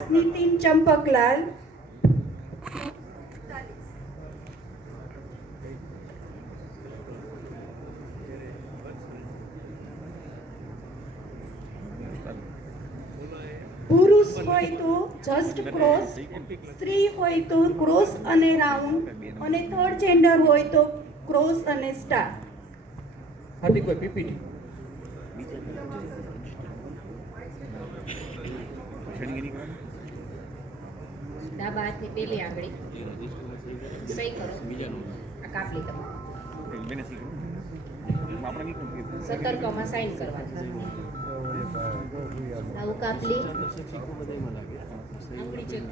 नितिन चंपकलाल, पुरुष होय तो जस्ट क्रॉस, स्त्री होय तो क्रॉस अने राउंड अने थर्ड जेंडर होय तो क्रॉस अने स्टार। हाथी कोई पीपीटी डाबा हाथनी पेली आंगળી સહી કરો આ કાપલી તમારે સતર્કમાં સાઈન કરવાની આવું કાપલી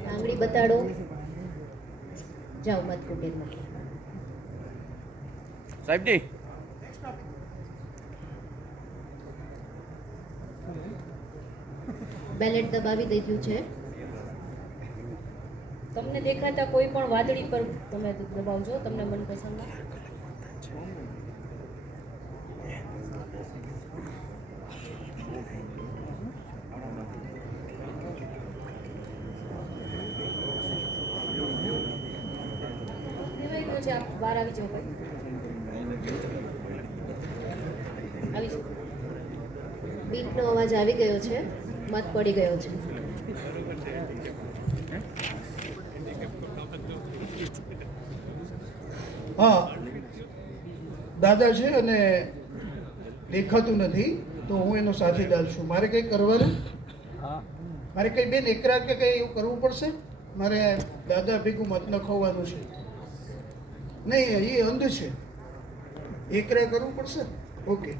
આંગળી બતાડો જાઓ મત કુટીરમાં સાહેબજી બેલેટ દબાવી દીધું છે। તમને દેખાતા કોઈ પણ વાદળી પર તમે દબાવજો તમને મનપસંદ। બહાર આવી જાઓ ભાઈ આવી જાઓ। બીટનો અવાજ આવી ગયો છે, મત પડી ગયો છે। हाँ दादा છે અને દેખાતું નથી તો હું એનો સાથીદાર છું। મારે કંઈ કરવાનું? મારે કંઈ બેન એકરા કે કંઈ એવું કરવું પડશે? મારે દાદા ભેગું મત નખાવવાનું છે? નહીં, એ અંધ છે, એકરા કરવું પડશે। ઓકે,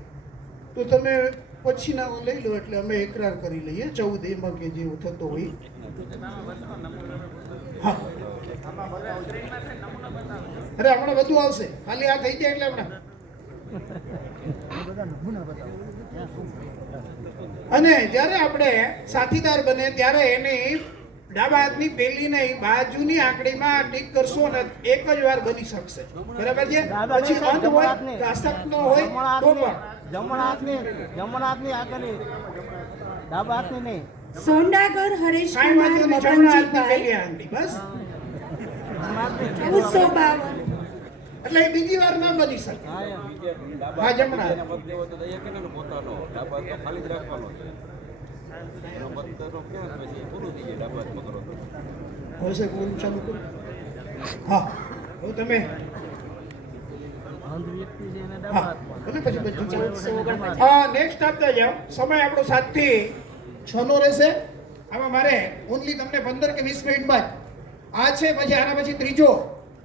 તો તમે પછીના લઈ લો એટલે અમે એકરાર કરી લઈએ 14 એમાં કે જેવું થતો હોય। હા, અરે હમણાં બધું આવશે, ખાલી આ થઈ જાય એટલે હમણાં। અને જ્યારે આપણે સાથીદાર બને ત્યારે એની ડાબા હાથની પેલી નહીં બાજુની આંકડીમાં ટીક કરશો ને એક જ વાર બની શકશે, બરાબર છે? પછી અંત હોય આસક્ત ન હોય તો પણ જમણા હાથની આગળની ડાબા હાથની નહીં। सोंडागर हरीश કાંઈ कुमार વાંધો નહીં, જમણા હાથની मदनजीभाई, પેલી આંગળી બસ। 1452। એટલે એ બીજી વાર ના બની શકે। હા, જમણા હાથ। હવે સાહેબ બોલું ચાલુ કરો। હા, હવે તમે હા, ભલે પછી બધું ચાલે। હા, નેક્સ્ટ આપતા જાઓ। સમય આપણો 7 થી 6 નો રહેશે। આમાં મારે ઓનલી તમને 15 કે 20 મિનિટ બાદ આ છે, પછી આના પછી ત્રીજો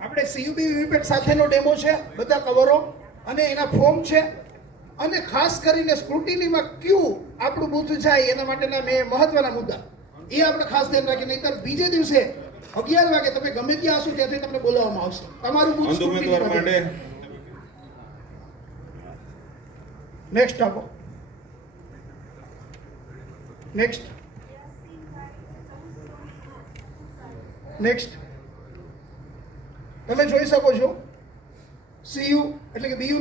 આપણે સીયુબી વીપેટ સાથેનો ડેમો છે, બધા કવરો અને એના ફોર્મ છે, અને ખાસ કરીને સ્ક્રુટિનીમાં ક્યુ આપણું બૂથ જાય એના માટેના મેં મહત્વના મુદ્દા એ આપણે ખાસ ધ્યાન રાખીએ, નહીંતર બીજે દિવસે 11 વાગે તમે ગમે ત્યાં હશો ત્યાંથી તમને બોલાવવામાં આવશે તમારું બૂથ ઉમેદવાર માટે। નેક્સ્ટ આપો, નેક્સ્ટ નેક્સ્ટ તમે જોઈ શકો છો સીયુ એટલે કે બીયુ નો